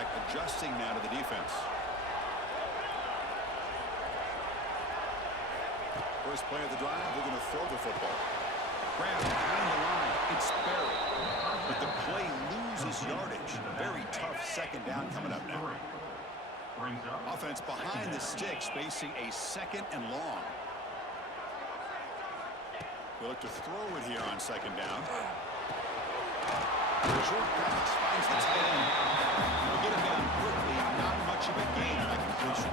quarterback adjusting now to the defense. First play of the drive, they're going to throw the football. Grab behind the line. It's buried. But the play loses yardage. Very tough second down coming up now. Offense behind the sticks facing a second and long. We look to throw it here on second down. The short pass finds the tight end. We get him down quickly. Not much of a gain on that completion.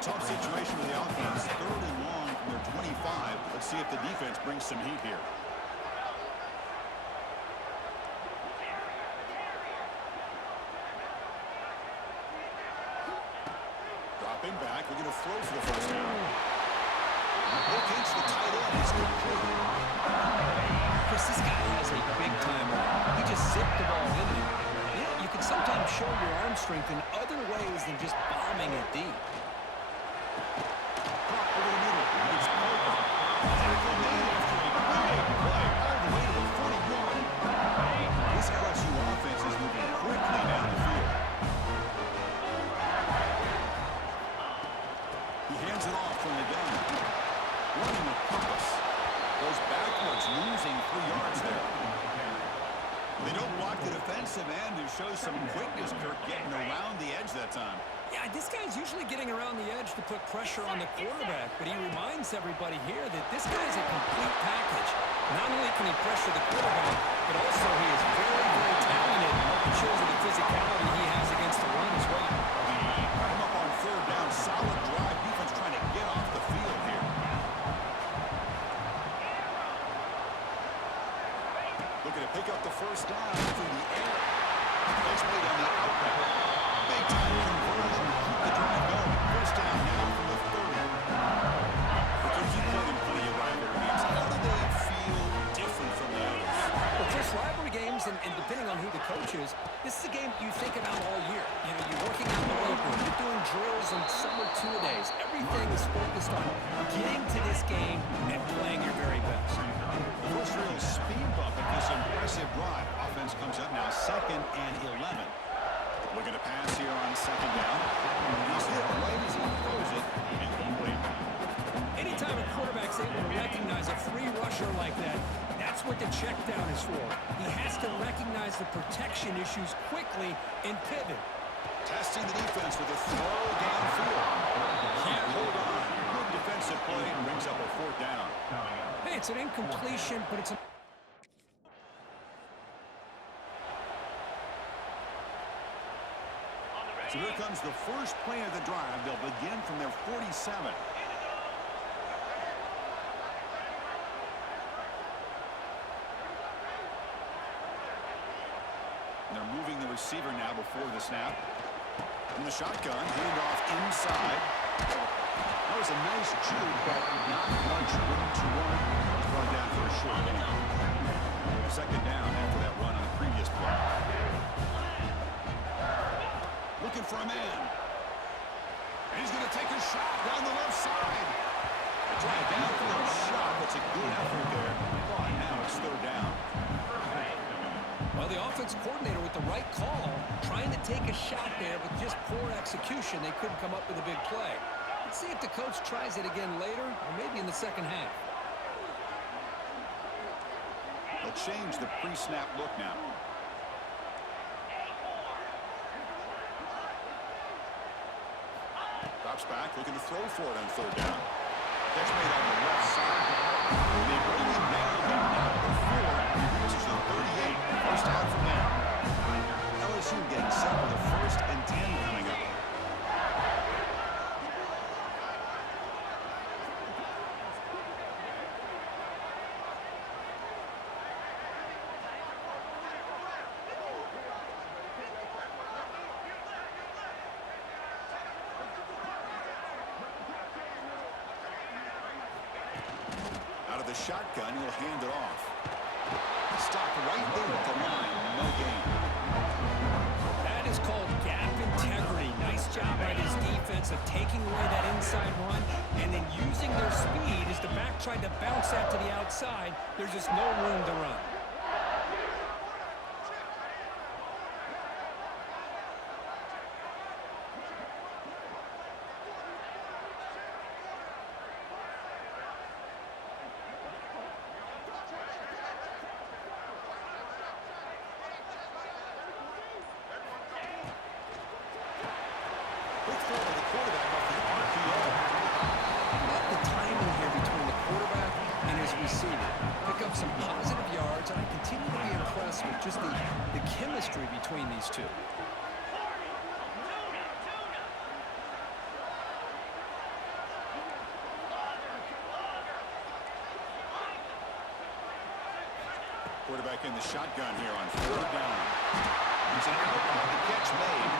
Tough situation for the offense. Third and long from their 25. Let's see if the defense brings some heat here. Dropping back. We're going to throw for the first down. Locates the tight end. It's complete. Chris, this guy has a big-time arm. He just zipped the ball in there. Yeah, you can sometimes show your arm strength in other ways than just bombing it deep. Over the middle. It's open. Tackle made after a big play all the way to the 41. This LSU offense is moving quickly down the field. He hands it off from the gun. Running with purpose. Goes backwards, losing 3 yards there. They don't block the defensive end, who shows some quickness. Kirk getting around the edge that time. Yeah, this guy's usually getting around the edge to put pressure on the quarterback, but he reminds everybody here that this guy's a complete package. Not only can he pressure the quarterback, but also he is very, very talented in terms of the physicality he has against the run as well. Come up on third down, solid drive. Defense trying to get off the field here. Looking to pick up the first down through the air. Nice play on the outback. Big time conversion to keep the drive going. First down now from the 30. Because you played in plenty of rivalry games. How do they feel different from the others? Well, just rivalry games, and depending on who the coach is, this is a game you think about all year. You know, you're working out the weight room, you're doing drills and summer two-a-days. Everything is focused on getting to this game and playing your very best. First real speed bump in this impressive drive. Offense comes up now 2nd and 11. Looking to pass here on second down. He's hit right as he throws it. Incomplete. Anytime a quarterback's able to recognize a free rusher like that, that's what the check down is for. He has to recognize the protection issues quickly and pivot. Testing the defense with a throw downfield. Can't hold on. Good defensive play and brings up a 4th down. Hey, it's an incompletion, but it's a... So here comes the first play of the drive. They'll begin from their 47. And they're moving the receiver now before the snap. From the shotgun, handoff inside. That was a nice juke, but not much room to run. It's brought down for a short gain. Second down after that run on the previous play. Looking for a man. He's going to take a shot down the left side. Drive down for a shot. That's a good effort there. Oh, now it's 3rd down. Well, the offense coordinator with the right call, trying to take a shot there, but just poor execution. They couldn't come up with a big play. Let's see if the coach tries it again later, or maybe in the second half. They'll change the pre-snap look now. Drops back, looking to throw for it on 3rd down. Catch made on the left side. They bring him down, but not before. This is the 38. First down from there. LSU getting set for the 1st and 10 coming up. Out of the shotgun, he'll hand it off. Stop right there at the line. No gain. That is called gap integrity. Nice job by his defense of taking away that inside run and then using their speed as the back tried to bounce that to the outside. There's just no room to run. just the chemistry between these two. Quarterback in the shotgun here on 4th down. He's an out the catch made.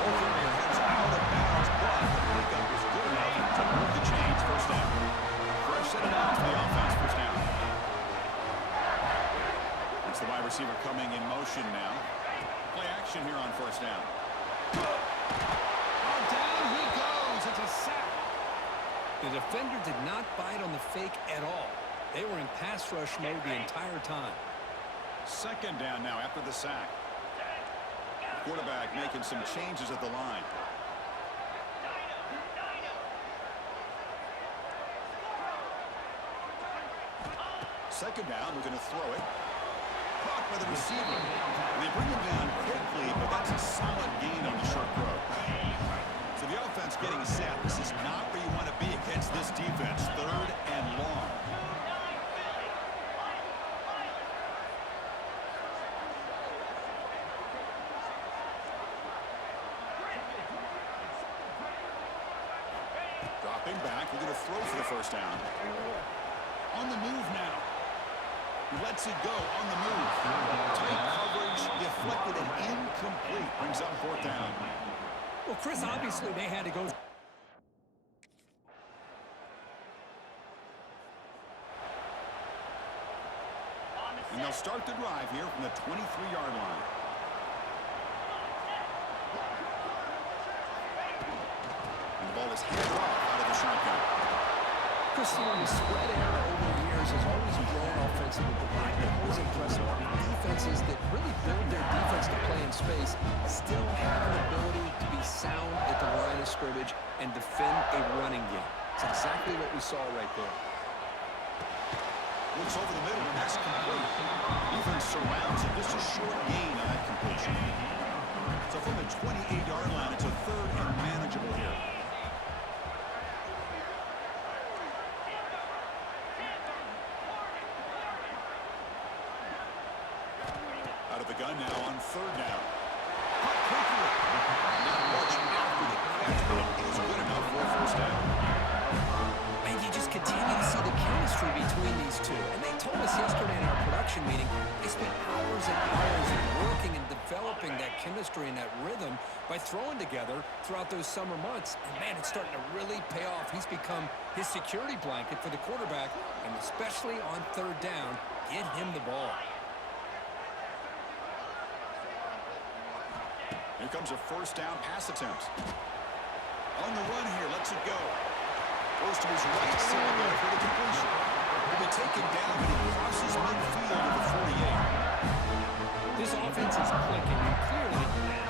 Over your heads out of bounds, but the pickup was good enough to move the chains. 1st down. Fresh set it out for the offense. 1st down. It's the wide receiver coming in motion now. Play action here on 1st down. Oh, down he goes. It's a sack. The defender did not bite on the fake at all. They were in pass rush mode the entire time. 2nd down now after the sack. Quarterback making some changes at the line. Second down, we're going to throw it. Caught by the receiver. And they bring him down quickly, but that's a solid gain on the short throw. So the offense getting set. This is not where you want to be against this defense. 3rd and long. Dropping back, we're going to throw for the 1st down. On the move now. He lets it go on the move. Tight coverage, deflected and incomplete. Brings up 4th down. Well, Chris, obviously they had to go. And they'll start the drive here from the 23-yard line. And the ball is handed off out of the shotgun. Chris, the spread error over the years has always grown offensively, but what I've been always impressed with defenses that really build their defense to play in space still have an ability to be sound at the line of scrimmage and defend a running game. It's exactly what we saw right there. Looks over the middle, and that's complete. Defense surrounds it. Just a short gain on that completion. So from the 28-yard line, it's a 3rd and manageable here. Out of the gun now on 3rd down. Caught quickly. Not much after the catch, but it is good enough for a 1st down. Man, you just continue to see the chemistry between these two. And they told us yesterday in our production meeting, they spent hours and hours working and developing that chemistry and that rhythm by throwing together throughout those summer months. And man, it's starting to really pay off. He's become his security blanket for the quarterback, and especially on 3rd down, get him the ball. Here comes a 1st down pass attempt. On the run here, lets it go. Goes to his right side there for the completion. He'll be taken down, but he crosses midfield at the 48. This offense is clicking, and clearly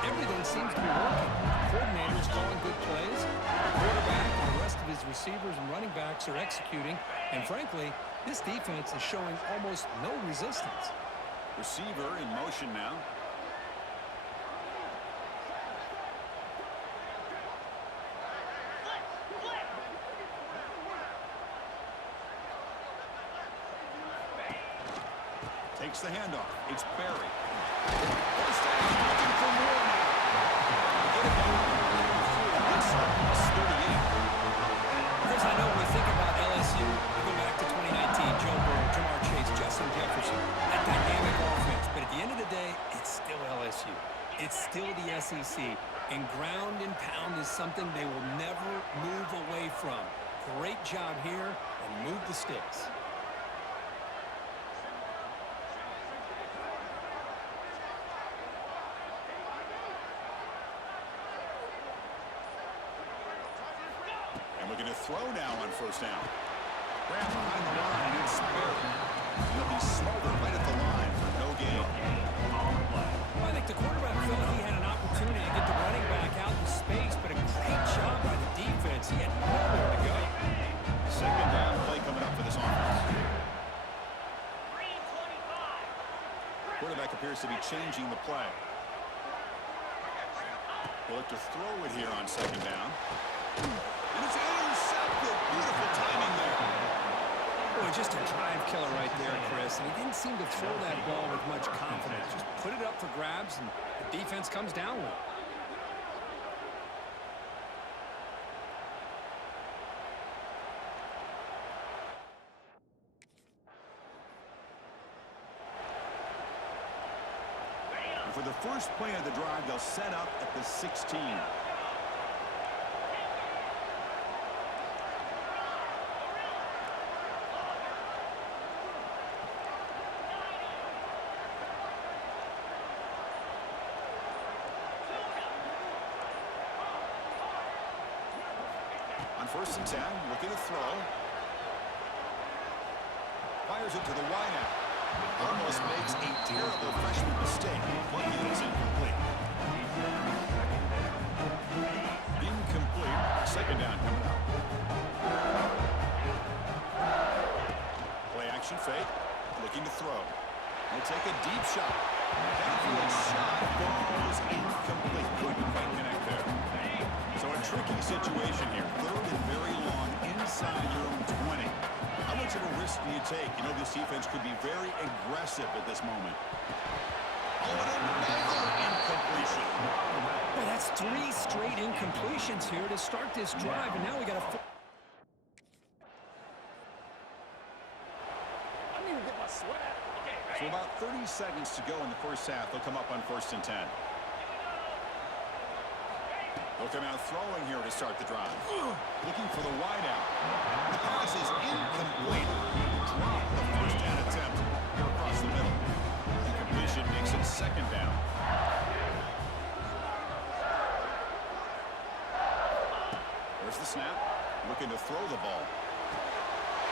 everything seems to be working. The coordinator's calling good plays. The quarterback and the rest of his receivers and running backs are executing. And frankly, this defense is showing almost no resistance. Receiver in motion now. Takes the handoff. It's Barry. 1st down, looking for more now. Get it back. Looks like it's 38. Chris, I know when we think about LSU, we go back to 2019, Joe Burrow, Jamar Chase, Justin Jefferson, that dynamic offense. But at the end of the day, it's still LSU. It's still the SEC. And ground and pound is something they will never move away from. Great job here, and move the sticks. And we're going to throw now on 1st down. Grab behind the line, and it's Barry. He'll be smothered right at the line for no gain. I think the quarterback felt he had an opportunity to get the running back out in space, but a great job by the defense. He had nowhere to go. 2nd down play coming up for this offense. Quarterback appears to be changing the play. He'll look to throw it here on 2nd down. And it's intercepted. Beautiful timing there. Well, Boy, just a drive killer right there, Chris. And he didn't seem to throw that ball with much confidence. Just put it up for grabs, and the defense comes down with it. For the first play of the drive, they'll set up at the 16. On 1st and 10, looking to throw. Fires it to the wideout. Almost makes a terrible freshman mistake. One is incomplete. Incomplete. 2nd down coming up. Play action fake. Looking to throw. He'll take a deep shot. Downfield shot falls incomplete. Couldn't quite connect there. So a tricky situation here. 3rd and very long inside your own 20. How much of a risk do you take? You know, this defense could be very aggressive at this moment. Oh, and another incompletion. Well, that's 3 straight incompletions here to start this drive, and now we got a... So about 30 seconds to go in the first half. They'll come up on 1st and 10. They'll come out throwing here to start the drive. Looking for the wideout. The pass is incomplete. Drop the first down attempt here across the middle. Incompletion makes it 2nd down. There's the snap. Looking to throw the ball.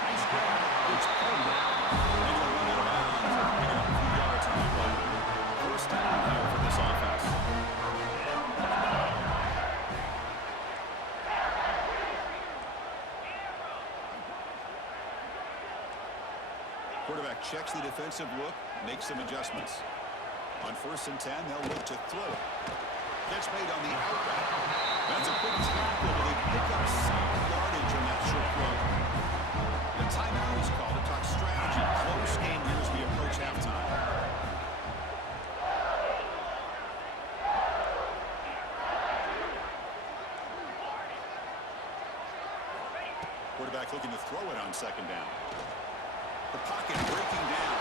Nice grab. It's pulled down. And he'll run out of bounds. Pick up a few yards on the play. 1st down here for this offense. Quarterback checks the defensive look, makes some adjustments. On 1st and 10, they'll look to throw it. Catch made on the outright. That's a quick tackle, but they pick up solid yardage on that short throw. The timeout is called to talk strategy. Close game here as we approach halftime. Quarterback looking to throw it on 2nd down. The pocket breaking down.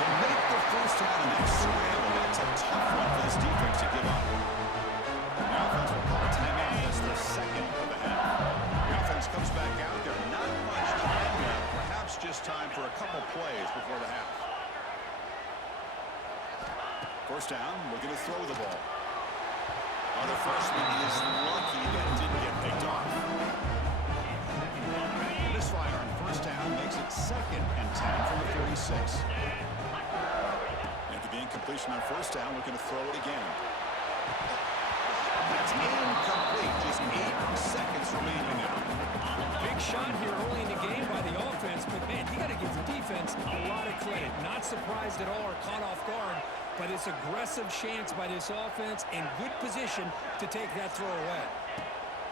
They make the first down in that scramble. That's a tough one for this defense to give up. The offense will call a timeout. That's their 2nd of the half. The offense comes back out there. Not much time left. Perhaps just time for a couple plays before the half. 1st down, looking to throw the ball. The freshman is lucky that didn't get picked off. Misfire on 1st down makes it 2nd and 10 from the 46. After the incompletion on 1st down, looking to throw it again. That's incomplete. Just 8 seconds remaining now. Big shot here early in the game by the offense, but man, you got to give the defense a lot of credit. Not surprised at all or caught off guard, but it's aggressive chance by this offense and good position to take that throw away.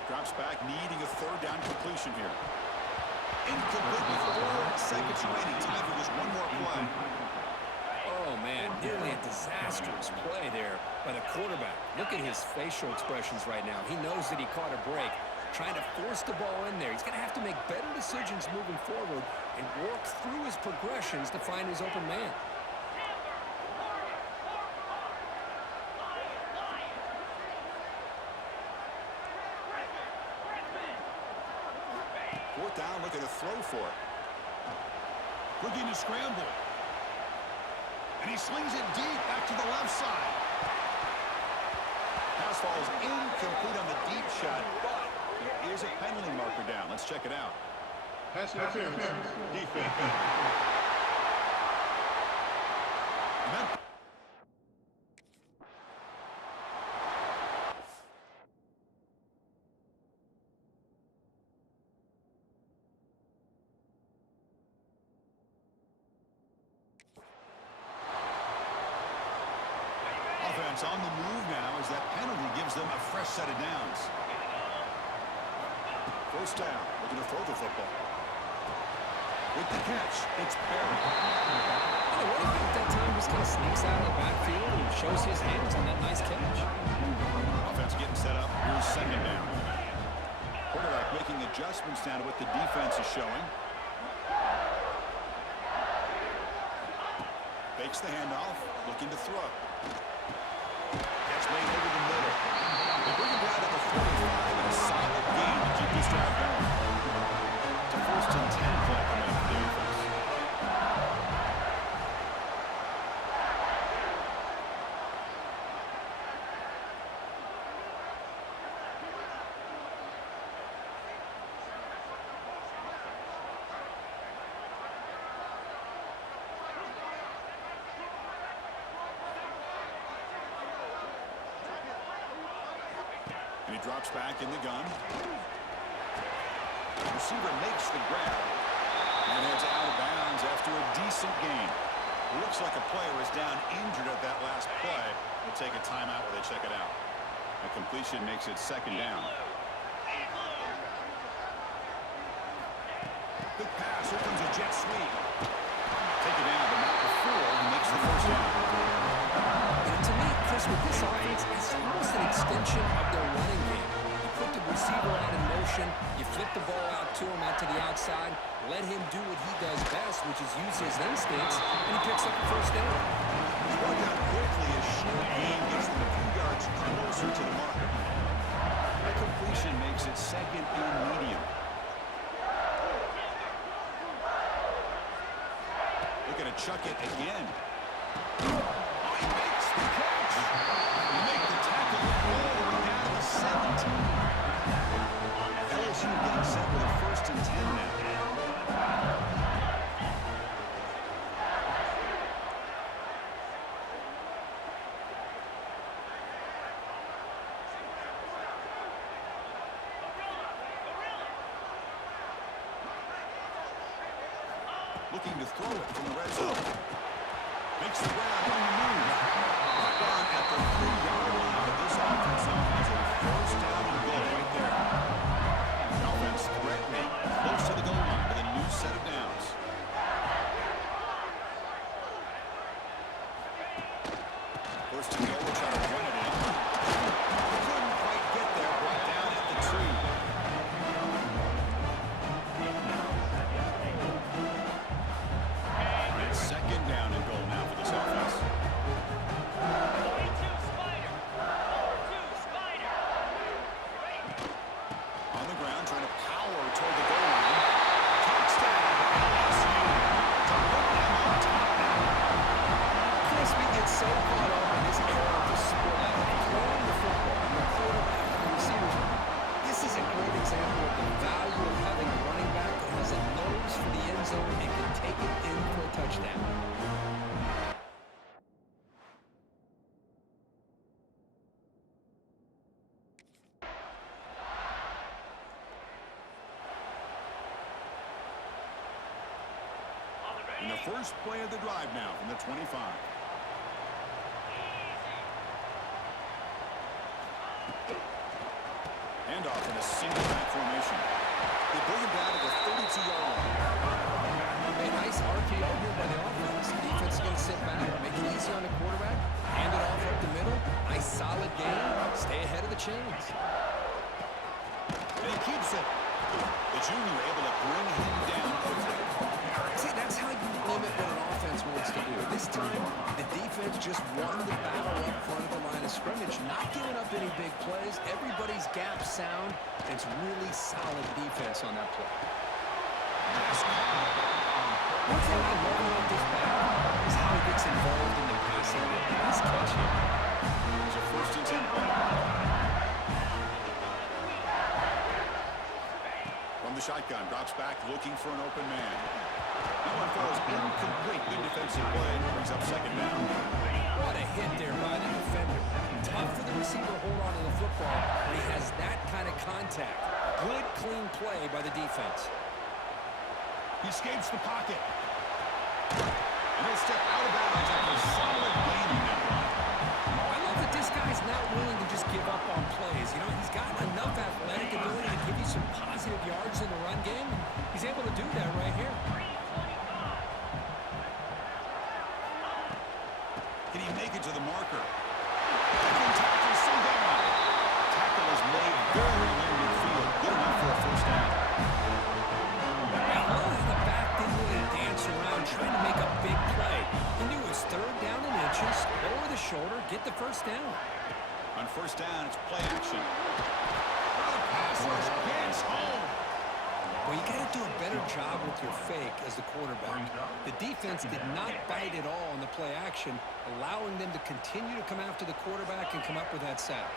Drops back, needing a 3rd down completion here. Incomplete with 4 seconds remaining. Time for just one more play. Oh, man, nearly a disastrous play there by the quarterback. Look at his facial expressions right now. He knows that he caught a break, trying to force the ball in there. He's going to have to make better decisions moving forward and work through his progressions to find his open man. Down, looking to throw for it. Looking to scramble. And he slings it deep back to the left side. Pass falls incomplete on the deep shot, but there is a penalty marker down. Let's check it out. Pass interference. Defense. On the move now as that penalty gives them a fresh set of downs. 1st down, looking to throw the football. With the catch, it's Perry. And the running back that time just kind of sneaks out of the backfield and shows his hands on that nice catch. Offense getting set up. Here's second down. Quarterback making adjustments down to what the defense is showing. Fakes the handoff, looking to throw. Catch made over the middle. They bring him down to the 45 and a solid gain to keep this drive going. It's a 1st and 10 play coming up for the offense. And he drops back in the gun. The receiver makes the grab and heads out of bounds after a decent gain. It looks like a player is down injured at that last play. We'll take a timeout while they check it out. A completion makes it second down. Big pass. Here comes a jet sweep. Take it down, but not before he makes the first down. And to me, Chris, with this offense, it's almost an extension of their running game. You put the receiver out in motion, you flip the ball out to him out to the outside, let him do what he does best, which is use his instincts, and he picks up the first down. He's worked out quickly as short game gets them a few yards closer to the marker. That completion makes it second and medium. Looking to chuck it again. He makes the catch. He makes the tackle all the way down to the 17. LSU getting set with a 1st and 10 now. Looking to throw it from the red zone. Makes the grab on the move. Brought down at the 3-yard line, but this offense now has a 1st down and goal right there. The offense threatening close to the goal line with a new set of downs. First and goal, we're trying to run it in. Couldn't quite get there, brought down at the 2. Second down and goal now for this offense. On the ground, trying to power toward the goal line. Touchdown, LSU. To put them on top now. Chris, we get so caught up in this era of the sport, throwing the football, and the quarterback, and the receivers. This is a great example of the value of having a running back that has a nose for the end zone and can take it in for a touchdown. And the first play of the drive now from the 25. Handoff in a single back formation. They bring him down to the 32-yard line. A nice RPO here by the offense. Defense is going to sit back, make it easy on the quarterback, hand it off up the middle. Nice solid game. Stay ahead of the chains. And he keeps it. The junior able to bring him down quickly. See, that's how you limit what an offense wants to do. This time, the defense just won the battle up front of the line of scrimmage, not giving up any big plays. Everybody's gap sound. It's really solid defense on that play. One thing I love about this back is how he gets involved in the passing game. Nice catch here. It's a 1st and 10 play. From the shotgun, drops back, looking for an open man. That one falls incomplete. Good defensive play. Brings up second down. What a hit there by the defender. Tough for the receiver to hold on to the football when he has that kind of contact. Good, clean play by the defense. He escapes the pocket. And he'll step out of bounds after a solid gain in that run. I love that this guy's not willing to just give up on plays. You know, he's got enough athletic ability to give you some positive yards in the run game. He's able to do that right here. he make it to the marker? Tackle tackle, some down. Tackle is made very near midfield. Good enough for a first down. Well, the back didn't really dance around trying to make a big play. He knew it was third down in inches, lower the shoulder, get the first down. On first down, it's play action. The pass rush gets home. Well, you got to do a better job with your fake as the quarterback. The defense did not bite at all on the play action, allowing them to continue to come after the quarterback and come up with that sack.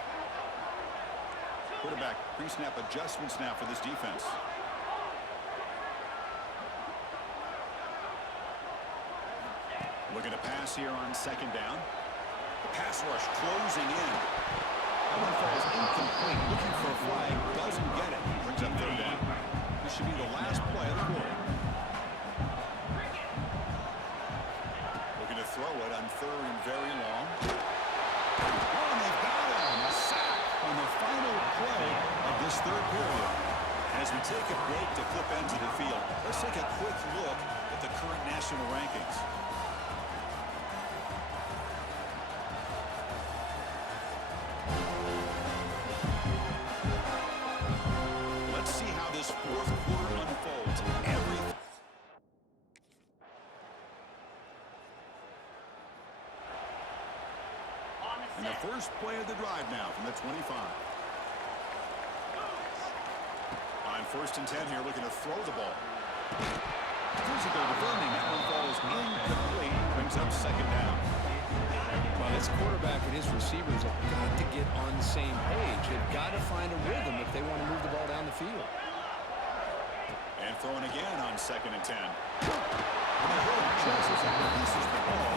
Quarterback pre-snap adjustments now for this defense. Looking to pass here on second down. The pass rush closing in. That one falls incomplete. Looking for a flag. Doesn't get it. Brings up third down. This should be the last play of the quarter. Looking to throw it on third and very long. Oh, and they've got him. A sack on the final play of this third period. And as we take a break to flip into the field, let's take a quick look at the current national rankings. Let's see how this fourth quarter unfolds. And the first play of the drive now from the 25. On first and 10 here, looking to throw the ball. Physical defending. That one falls incomplete. Brings up second down. Well, this quarterback and his receivers have got to get on the same page. They've got to find a rhythm if they want to move the ball down the field. And throwing again on second and 10. And the hill chases and releases the ball.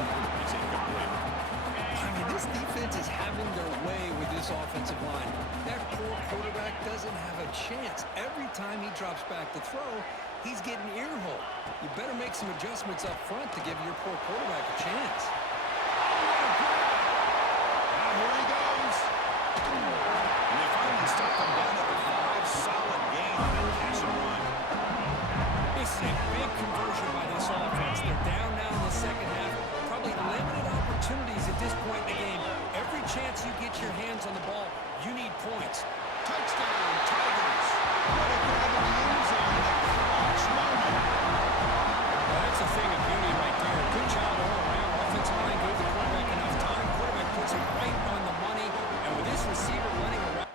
It's incomplete. I mean, this defense is having their way with this offensive line. That poor quarterback doesn't have a chance. Every time he drops back to throw, he's getting ear-hole. You better make some adjustments up front to give your poor quarterback a chance. Now here he goes. And they finally stop him down at the 5. Solid game on that catch and run. This is a big conversion by this offense. They're down now in the second half. Probably limited opportunities at this point in the game. Every chance you get your hands on the ball, you need points. Touchdown, Tigers. What a grab in the end zone in a clutch moment. Well, that's a thing of beauty right there. Good job all around. Offensive line gave the quarterback enough time. Quarterback puts it right on the money. And with this receiver running around.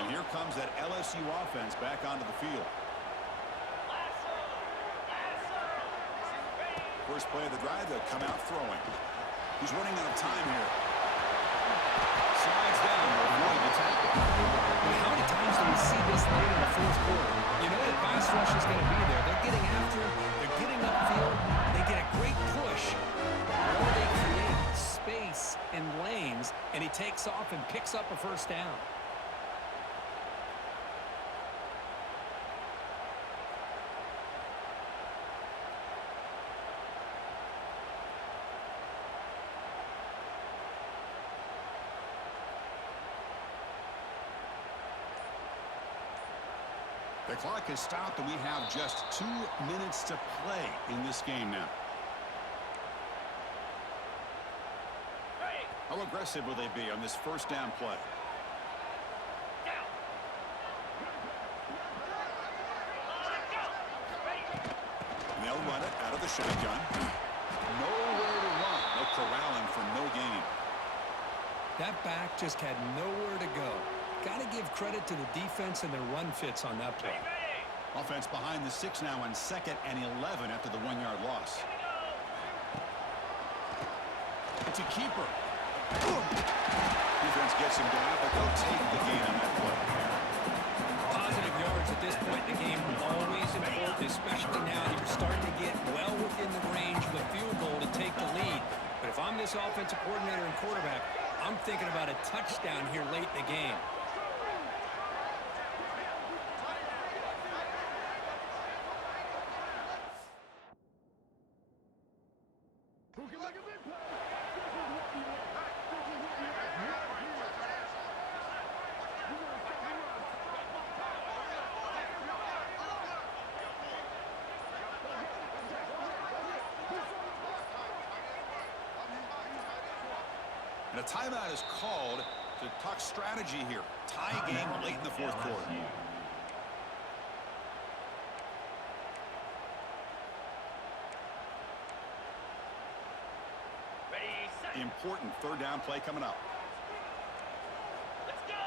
And here comes that LSU offense back onto the field. First play of the drive, they'll come out throwing. He's running out of time here. Slides down, avoid the tackle. How many times do we see this late in the fourth quarter? You know the pass rush is going to be there. They're getting after him. They're getting upfield. They get a great push. Or they create space and lanes, and he takes off and picks up a first down. The clock has stopped, and we have just 2 minutes to play in this game now. How aggressive will they be on this first down play? And they'll run it out of the shotgun. Nowhere to run. They'll corral him for no gain. That back just had nowhere to go. Got to give credit to the defense and their run fits on that play. Offense behind the 6 now on 2nd and 11 after the 1-yard loss. It's a keeper. Defense gets him down, but they'll take the gain on that play. Positive yards at this point in the game are always important, especially now that you're starting to get well within the range of a field goal to take the lead. But if I'm this offensive coordinator and quarterback, I'm thinking about a touchdown here late in the game. timeout is called to talk strategy here. Tie game late in the fourth quarter. Important third down play coming up.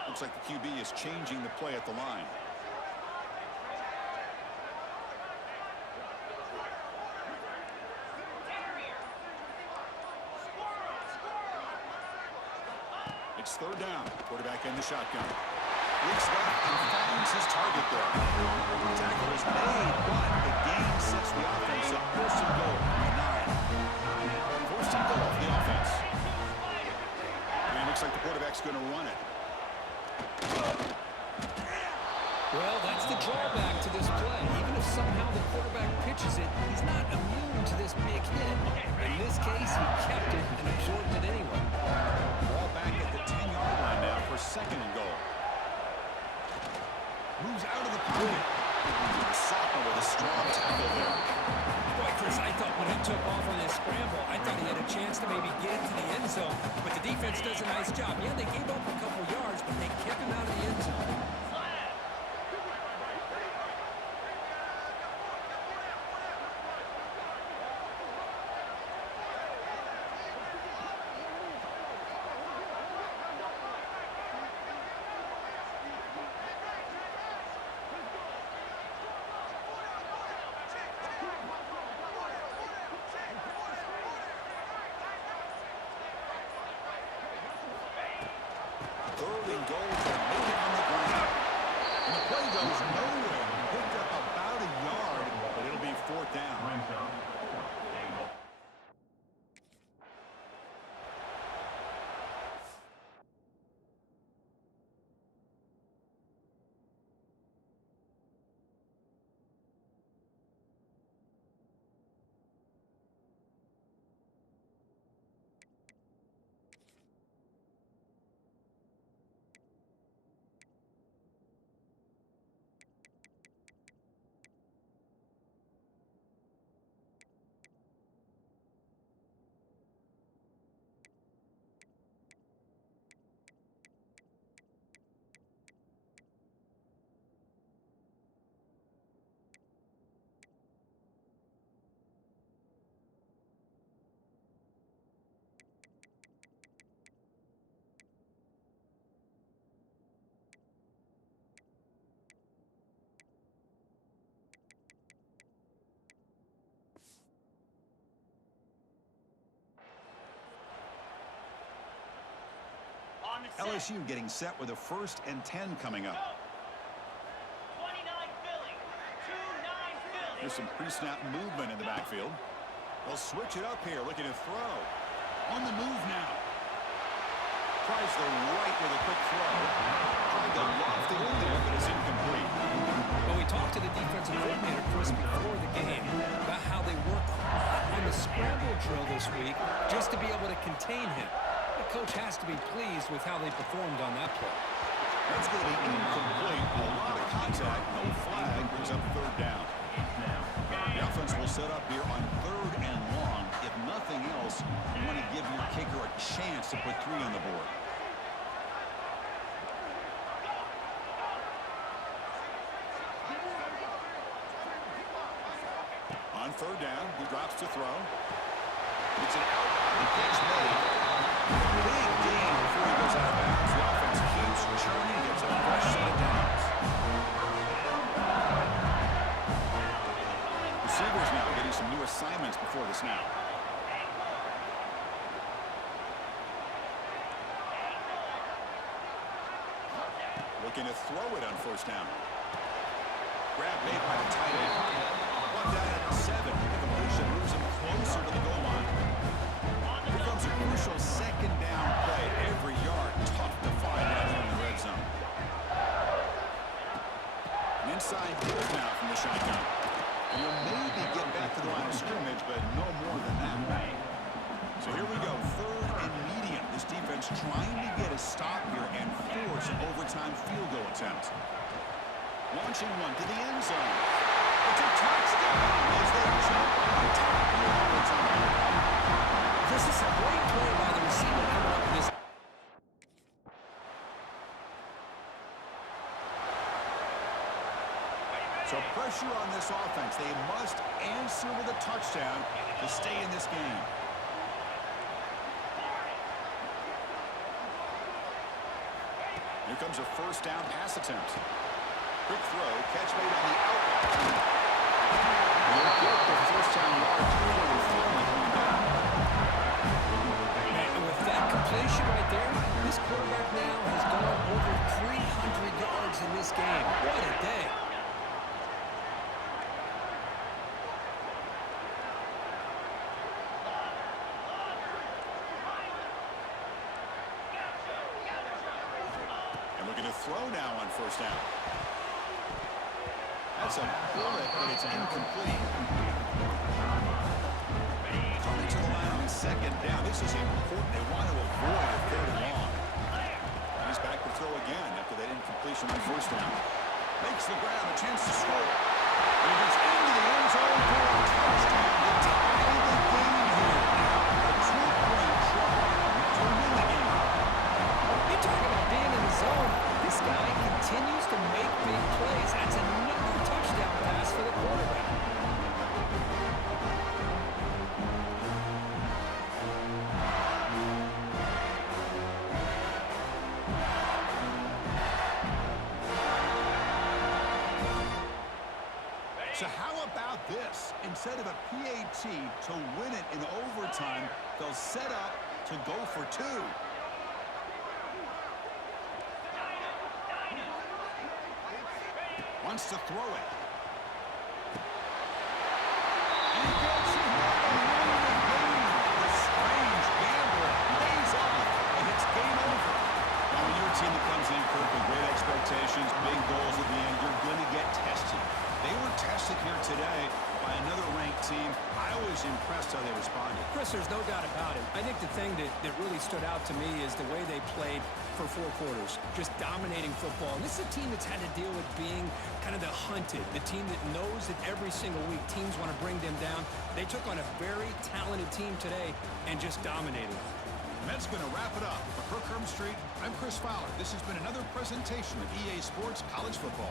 Looks like the QB is changing the play at the line. It's third down. Quarterback in the shotgun. Looks left and finds his target there. The tackle is made, but the gain sets the offense up. First and goal from the 9. First and goal for the offense. And it looks like the quarterback's going to run it. Well, that's the drawback to this play. Even if somehow the quarterback pitches it, he's not immune to this big hit. In this case, he kept it and absorbed it anyway. Ball back at the 10-yard line now for second and goal. Moves out of the pocket. The sophomore with a strong tackle there. Boy, Chris, I thought when he took off on this scramble, I thought he had a chance to maybe get into the end zone. But the defense does a nice job. Yeah, they gave up a couple yards, but they kept him out of the end zone. Third and goal to make it on the ground. And the play goes nowhere. Picked up about a yard, but it'll be fourth down. LSU getting set with a 1st and 10 coming up. 29 Philly. 2-9 Philly. There's some pre-snap movement in the backfield. They'll switch it up here, looking to throw. On the move now. Tries the right with a quick throw. Tried to loft it in there, but it's incomplete. Well, we talked to the defensive coordinator, Chris, before the game about how they worked on the scramble drill this week just to be able to contain him. The coach has to be pleased with how they performed on that play. That's going to be incomplete. A lot of contact. No flag. Brings up third down. The offense will set up here on third and long. If nothing else, you want to give your kicker a chance to put 3 on the board. On third down, he drops to throw. It's an out. Catch made. Big gain before he goes out of bounds. The offense keeps churning. Gets a fresh set of downs. Receivers now getting some new assignments before the snap. Looking to throw it on first down. Grab made by the tight end. One down at the 7. The completion moves him closer to the goal line. Here comes a crucial second down play. Every yard tough to find right here in the red zone. An inside kick now from the shotgun. And you'll maybe get back to the line of scrimmage, but no more than that. So here we go, third and medium. This defense trying to get a stop here and force an overtime field goal attempt. Launching one to the end zone. It's a touchdown as they jump on top of the overtime. This is a great play by the receiver coming up with this. pressure on this offense. They must answer with a touchdown to stay in this game. Here comes a first down pass attempt. Quick throw, catch made on the outlet. They'll get the first down yard coming down. And with that completion right there, this quarterback now has gone over 300 yards in this game. What a day. And we're going to throw now on first down. That's a bullet, but it's incomplete. Coming to the line on second down. This is important. They want to avoid a third and long. He's back to throw again after that incompletion on first down. Makes the grab, a chance to score. And it's into the end zone for a touchdown to tie the game here. A 2-point try to win the game. You talk about being in the zone. This guy continues to make big plays. That's another touchdown pass for the quarterback. So how about this? Instead of a PAT to win it in overtime, they'll set up to go for two. Wants to throw it. And he gets it. The strange gamble lays off, and it's game over. Now, when you're a team that comes in, Kirk, with great expectations, big goals at the end, you're going to get tested. They were tested here today by another ranked team. I was impressed how they responded. Chris, there's no doubt about it. I think the thing that really stood out to me is the way they played for 4 quarters, just dominating football. And this is a team that's had to deal with being kind of the hunted, the team that knows that every single week teams want to bring them down. They took on a very talented team today and just dominated. And that's going to wrap it up. For Kirk Street, I'm Chris Fowler. This has been another presentation of EA Sports College Football.